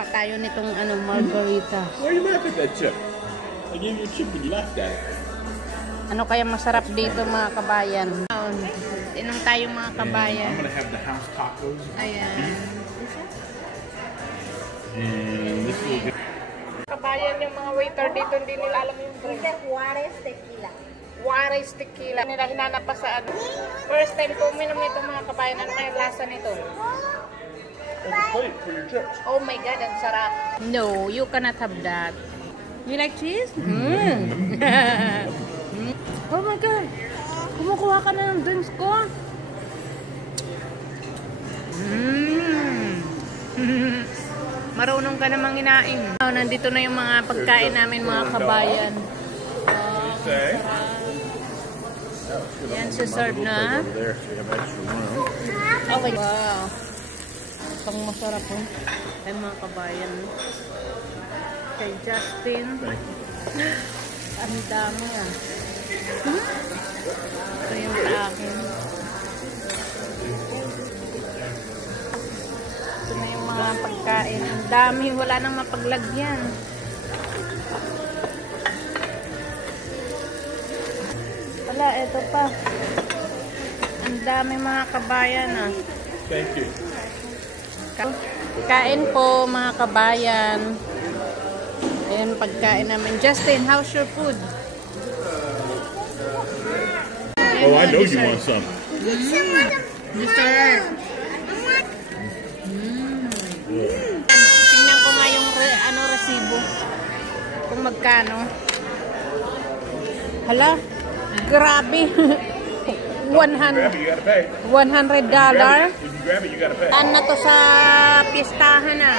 Kuha tayo nitong ano, margarita. Why are you laughing at that chip? I gave you a chip and you laughed at it. Ano kaya masarap dito mga kabayan? Inom tayo mga kabayan. I'm gonna have the house tacos. Ayan. And this will get... Kabayan yung mga waiter dito, hindi nila alam yung drink. Juarez Tequila. Juarez Tequila. Nila hinanap pa sa ano. First time ko uminom nito mga kabayan. Ano kaya lasa nito? There's a plate for your chips. Oh my God, ang sarap. No, you cannot have that. You like cheese? Oh my God. Kumukuha ka na ng drinks ko. Marunong ka namang inain. Oh, nandito na yung mga pagkain namin mga kabayan. Yan, serve na. Okay. Wow. Pang masarap po. Ay mga kabayan. Kay Justin. Ang dami ah. Ito yung sa akin. Ito na yung mga pagkain. Ang dami. Wala nang mapaglagyan. Wala, ito pa. Ang dami mga kabayan ah. Thank you. Kain po mga kabayan. Ayan pagkain namin. Justin, how's your food? Oh, I know you want some. Dessert. Tingnan ko nga yung resibo. Kung magkano. Hala, grabe. $100. When you grab it, you gotta pay. $100. When you grab it, you gotta pay. Saan na to sa pistahan na?